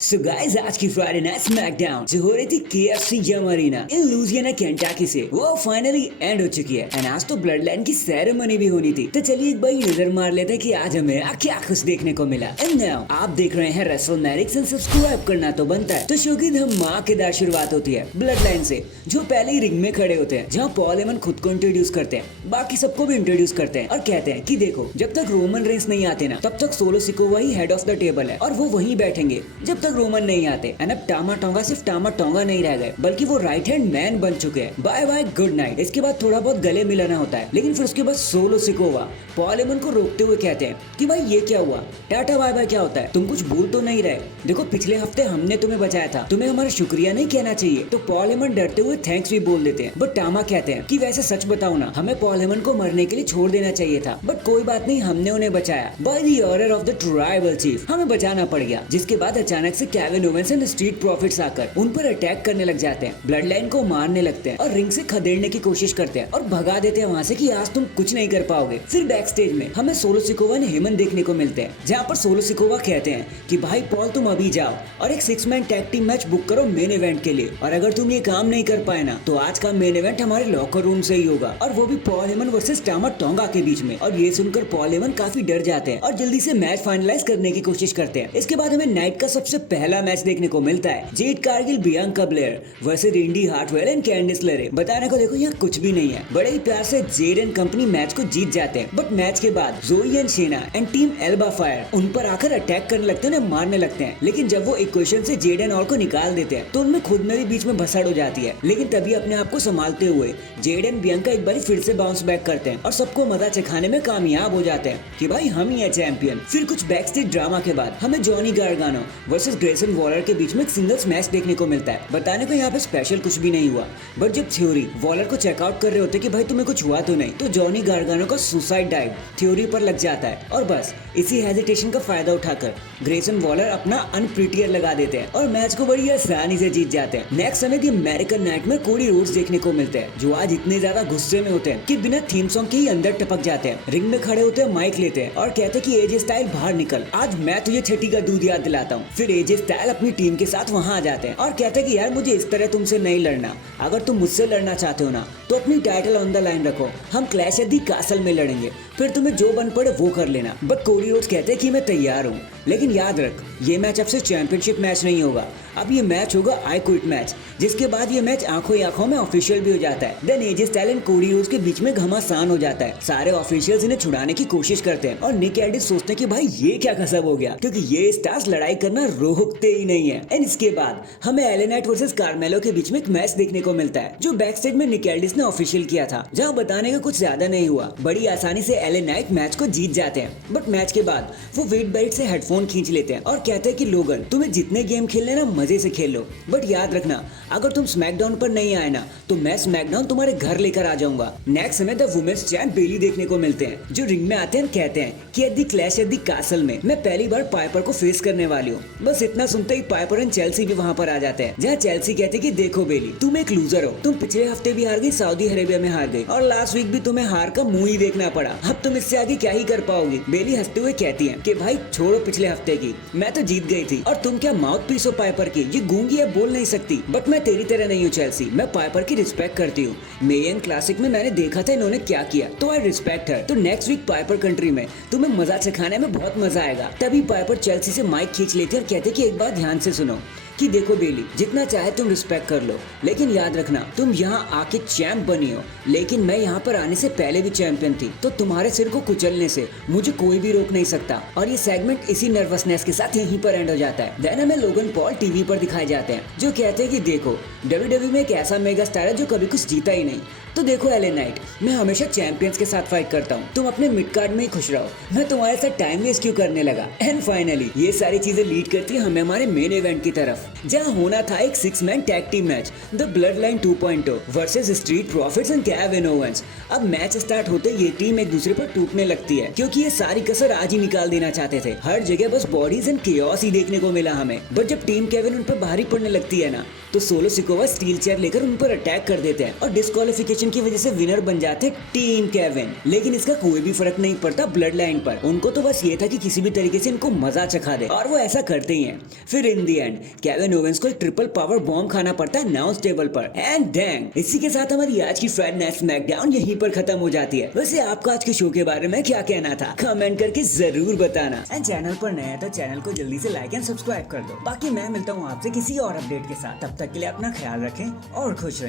So guys आज की Friday night SmackDown जो हो रही थी KFC यम अरीना इन लुजियाना केंटाकी से वो फाइनली एंड हो चुकी है एंड आज तो ब्लड लाइन की सेरेमनी भी होनी थी। तो चलिए एक बार नजर मार लेते हैं कि आज हमें क्या कुछ देखने को मिला। एंड नाउ आप देख रहे हैं रेसलमैनिक्स एंड सब्सक्राइब करना तो बनता है। तो शो की धमाकेदार शुरुआत होती है ब्लड लाइन से, जो पहले ही रिंग में खड़े होते हैं, जहाँ पॉल हेमन खुद को इंट्रोड्यूस करते हैं, बाकी सबको भी इंट्रोड्यूस करते हैं और कहते हैं कि देखो जब तक रोमन रेंस नहीं आते ना तब तक solo Sikoa he head of the table है और वो वहीं बैठेंगे जब तक रोमन नहीं आते। एंड अब टामा टोंगा सिर्फ टामा टोंगा नहीं रह गए बल्कि वो राइट हैंड मैन बन चुके हैं। Bye bye good night. इसके बाद थोड़ा बहुत गले मिलाना होता है, लेकिन फिर उसके बाद सोलो सिकोवा पॉल हेमन को रोकते हुए कहते हैं कि भाई ये क्या हुआ, टाटा बाय बाय क्या होता है, तुम कुछ भूल तो नहीं रहे। देखो पिछले हफ्ते हमने तुम्हें बचाया था, तुम्हें हमारा शुक्रिया नहीं कहना चाहिए। तो पॉल हेमन डरते हुए थैंक्स भी बोल देते हैं, बट टामा कहते हैं कि वैसे सच बताओ ना, हमें पॉल हेमन को मरने के लिए छोड़ देना चाहिए था, बट कोई बात नहीं, हमने उन्हें बचाया by the order of the tribal chief, हमें बचाना पड़ गया। जिसके बाद अचानक से Kevin Owens and street profits आकर उन पर अटैक करने लग जाते हैं, ब्लड लाइन को मारने लगते हैं और रिंग से खदेड़ने की कोशिश करते हैं और भगा देते हैं वहाँ से कि आज तुम कुछ नहीं कर पाओगे। फिर बैक स्टेज में हमें सोलो सिकोवा ने हेमन देखने को मिलते हैं, जहाँ पर सोलो सिकोवा कहते हैं कि भाई पॉल तुम अभी जाओ और एक 6 man tag team match book करो मेन इवेंट के लिए, और अगर तुम ये काम नहीं कर पाए ना तो आज का मेन इवेंट हमारे लॉकर रूम से ही होगा, और वो भी पॉल हेमन वर्सेस टामा टोंगा के बीच में। और ये सुनकर पॉल हेमन काफी डर जाते हैं और जल्दी से मैच फाइनलाइज करने की कोशिश करते हैं। इसके बाद हमें नाइट का सबसे पहला मैच देखने को मिलता है, Jade Cargill Bianca Blair versus रेंडी Hartwell and कैंडिस लेरे। बताने को देखो यहाँ कुछ भी नहीं है, बड़े ही प्यार से जेड एंड कंपनी मैच को जीत जाते हैं। बट मैच के बाद जोई and शेना and team Elba fire उन पर आकर अटैक करने लगते हैं, मारने लगते हैं, लेकिन जब वो इक्वेशन से जेड एंड ऑल को निकाल देते हैं तो उनमें खुद में भी बीच में भसड़ हो जाती है। लेकिन तभी अपने आप को संभालते हुए जेड एंड बियांका एक बार फिर से बाउंस बैक करते हैं और सबको मजा चखाने में कामयाब हो जाते हैं कि भाई हम ही है चैंपियन। फिर कुछ बैक स्टेज ड्रामा के बाद हमें Johnny Gargano versus Grayson Waller के बीच में एक सिंगल्स मैच देखने को मिलता है। बताने को यहाँ पे स्पेशल कुछ भी नहीं हुआ, बट जब थ्योरी वॉलर को चेकआउट कर रहे होते कि भाई तुम्हें कुछ हुआ तो नहीं, तो जॉनी गार्गानो का सुसाइड डाइव थ्योरी पर लग जाता है और बस इसी हेजिटेशन का फायदा उठाकर ग्रेसन वॉलर अपना अनप्रिटियर लगा देते हैं और मैच को बड़ी आसानी से जीत जाते हैं। नेक्स्ट हमें दी अमेरिकन नाइट में कोडी रोड्स देखने को मिलते हैं, जो आज इतने ज्यादा गुस्से में होते हैं कि बिना थीम सॉन्ग के ही अंदर टपक जाते हैं। रिंग में खड़े होते हैं, माइक लेते हैं और कहते हैं कि एजे स्टाइल बाहर निकल, आज मैं तुझे छठी का दूध याद दिलाता हूँ। फिर एजे स्टाइल अपनी टीम के साथ वहाँ आ जाते हैं और कहते हैं कि यार मुझे इस तरह तुमसे नहीं लड़ना, अगर तुम मुझसे लड़ना चाहते हो ना तो अपनी टाइटल ऑन द लाइन रखो, हम क्लैश एट दी कासल में लड़ेंगे, फिर तुम्हें जो बन पड़े वो कर लेना। बट कोडी रोड्स कहते हैं कि मैं तैयार हूँ, लेकिन याद रख ये मैच अब से चैंपियनशिप मैच नहीं होगा, अब ये मैच होगा आई क्विट मैच। जिसके बाद ये मैच आंखों ही आंखों में ऑफिशियल भी हो जाता है। Then AJ Styles and Cody Rhodes के बीच में घमासान हो जाता है, सारे ऑफिशियल्स इन्हें छुड़ाने की कोशिश करते हैं और निक एडिस सोचते हैं कि भाई ये क्या कसब हो गया, क्योंकि ये स्टार्स लड़ाई करना रोकते ही नहीं है। एंड इसके बाद हमें एले नाइट वर्सेस कार्मेलो के बीच में एक मैच देखने को मिलता है, जो बैक स्टेज में निक एडिस ने ऑफिशियल किया था, जहाँ बताने का कुछ ज्यादा नहीं हुआ, बड़ी आसानी से एले नाइट मैच को जीत जाते हैं। बट मैच के बाद वो वेट बेल्ट से हेडफोन खींच लेते हैं और कहते हैं कि लोगन तुम्हें जितने गेम खेलने ना मजे से खेल लो, बट याद रखना अगर तुम स्मैकडाउन पर नहीं आए ना तो मैं स्मैकडाउन तुम्हारे घर लेकर आ जाऊंगा। नेक्स्ट हमें द वुमेन्स चैंप बेली देखने को मिलते हैं, जो रिंग में आते हैं, कहते हैं कि at the clash at the castle में मैं पहली बार पाइपर को फेस करने वाली हूँ। बस इतना सुनते ही पाइपर एंड चेल्सी भी वहाँ पर आ जाते हैं, जहाँ चेल्सी कहते हैं कि देखो बेली तुम एक लूजर हो, तुम पिछले हफ्ते भी हार गई, सऊदी अरेबिया में हार गई और लास्ट वीक भी तुम्हें हार का मुंह ही देखना पड़ा, अब तुम इससे आगे क्या ही कर पाओगी। बेली हंसते हुए कहती है कि भाई छोड़ो पिछले हफ्ते की, मैं तो जीत गई थी और तुम क्या माउथ पीस हो पाइपर की, ये गूंगी है बोल नहीं सकती। बट मैं तेरी तरह नहीं हूँ चेल्सी, मैं पाइपर की रिस्पेक्ट करती हूँ, मेयन क्लासिक में मैंने देखा था इन्होंने क्या किया, तो आई रिस्पेक्ट हर। तो नेक्स्ट वीक पाइपर कंट्री में तुम्हें मजा सिखाने में बहुत मजा आएगा। तभी पाइपर चेल्सी से माइक खींच लेते और कहते कि एक बात ध्यान से सुनो कि देखो बेली जितना चाहे तुम रिस्पेक्ट कर लो, लेकिन याद रखना तुम यहाँ आके चैंप बनी हो, लेकिन मैं यहाँ पर आने से पहले भी चैंपियन थी, तो तुम्हारे सिर को कुचलने से मुझे कोई भी रोक नहीं सकता। और ये सेगमेंट इसी नर्वसनेस के साथ यहीं पर एंड हो जाता है। देन हमें लोगन पॉल टीवी पर दिखाए जाते हैं, जो कहते हैं कि देखो WWE में एक ऐसा मेगा स्टार है जो कभी कुछ जीता ही नहीं, तो देखो एले नाइट मैं हमेशा चैंपियंस के साथ फाइट करता हूँ, तुम अपने मिड कार्ड में ही खुश रहो, मैं तुम्हारे साथ टाइम वेस्ट क्यों करने लगा। एंड फाइनली ये सारी चीजें लीड करती है हमें हमारे मेन इवेंट की तरफ। जहां होना था एक 6 man tag team match the blood line 2.0 versus street profits and Kevin Owens. अब मैच स्टार्ट होते ये टीम एक दूसरे पर टूटने लगती है क्योंकि ये सारी कसर आज ही निकाल देना चाहते थे। हर जगह बस बॉडीज एंड केओस ही देखने को मिला हमें। बट जब टीम केविन उन पर भारी पड़ने लगती है ना, तो सोलो सिकोवा स्टील चेयर लेकर उन पर अटैक कर देते हैं और डिस्क्वालिफिकेशन की वजह से विनर बन जाते हैं टीम केविन। लेकिन इसका कोई भी फर्क नहीं पड़ता ब्लड लाइन पर। उनको तो बस ये था कि किसी भी तरीके से इनको मजा चखा दे, और वो ऐसा करते ही हैं। फिर इन दी एंड केविन ओवेंस को एक ट्रिपल पावर बॉम्ब खाना पड़ता है अनाउंस टेबल पर एंड डैंग। इसी के साथ हमारी आज की फ्राइडे नाइट स्मैकडाउन यहीं पर खत्म हो जाती है। वैसे आपका आज के शो के बारे में क्या कहना था, कमेंट करके जरूर बताना। एंड चैनल पर नया है तो चैनल को जल्दी से लाइक एंड सब्सक्राइब कर दो। बाकी मैं मिलता हूँ आपसे किसी और अपडेट के साथ। तब तक के लिए अपना ख्याल रखें और खुश रहें।